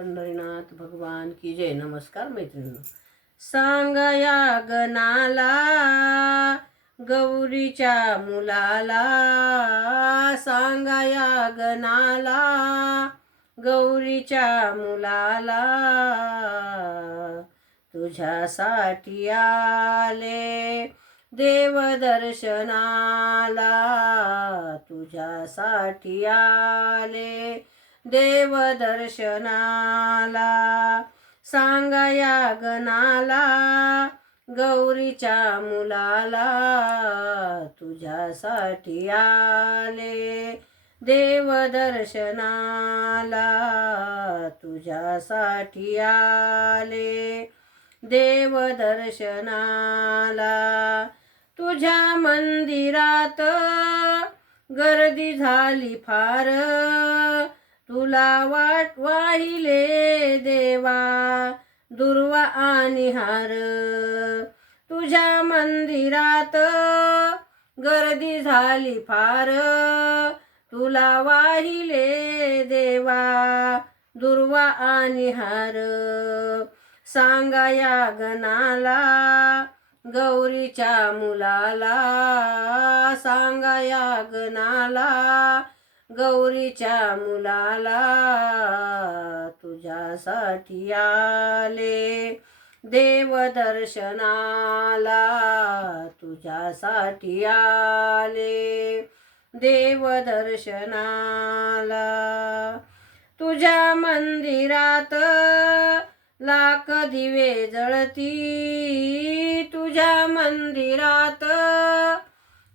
पंढरीनाथ भगवान की जय. नमस्कार मैत्रिणींनो. सांगा या गणाला गौरीच्या मुलाला, सांगा या गणाला गौरीच्या मुलाला, तुझ्यासाठी आले देवदर्शनाला, तुझ्यासाठी आले देवदर्शनाला. सांगा या गणाला गौरीच्या मुलाला, तुझ्यासाठी आले देवदर्शनाला, तुझ्यासाठी आले देवदर्शनाला. तुझ्या मंदिरात गर्दी झाली फार, तुला वाट वाहिले देवा दुर्वा आणि हार. तुझ्या मंदिरात गर्दी झाली फार, तुला वाहिले देवा दुर्वा आणि हार. सांगा या गणाला गौरीच्या मुलाला, सांगा या गणाला गौरीच्या मुलाला, तुझ्यासाठी आले देवदर्शनाला, तुझ्यासाठी आले देवदर्शनाला. तुझ्या मंदिरात लाख दिवे जळती, तुझ्या मंदिरात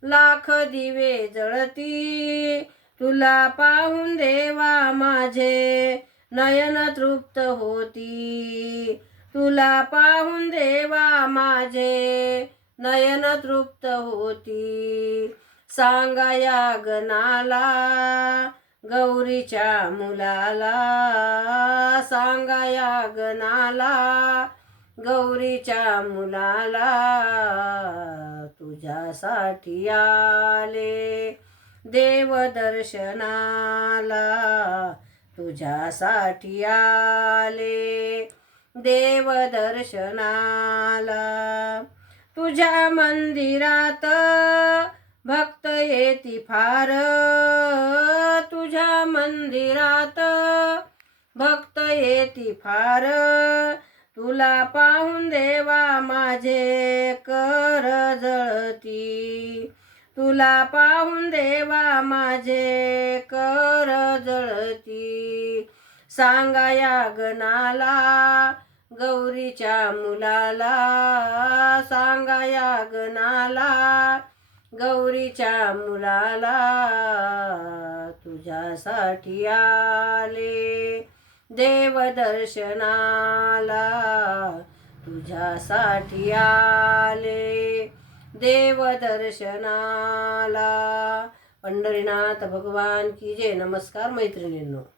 लाख दिवे जळती, तुला पाहून देवा माझे नयन तृप्त होती, तुला पाहून देवा माझे नयन तृप्त होती. सांगा या गणाला गौरीच्या मुलाला, सांगा या गणाला गौरीच्या मुलाला, तुझ्यासाठी आले देवदर्शनाला, तुझ्यासाठी आले देवदर्शनाला. तुझ्या मंदिरात भक्त येती फार, तुझ्या मंदिरात भक्त येती फार, तुला पाहून देवा माझे कर जळती, तुला पाहून देवा माझे कर जळती. सांगा या गणाला गौरीच्या मुलाला, सांगा या गणाला गौरीच्या मुलाला, तुझ्यासाठी आले देवदर्शनाला, तुझ्यासाठी आले देवदर्शनाला. पंढरीनाथ भगवान की जय. नमस्कार मैत्रिणींनो.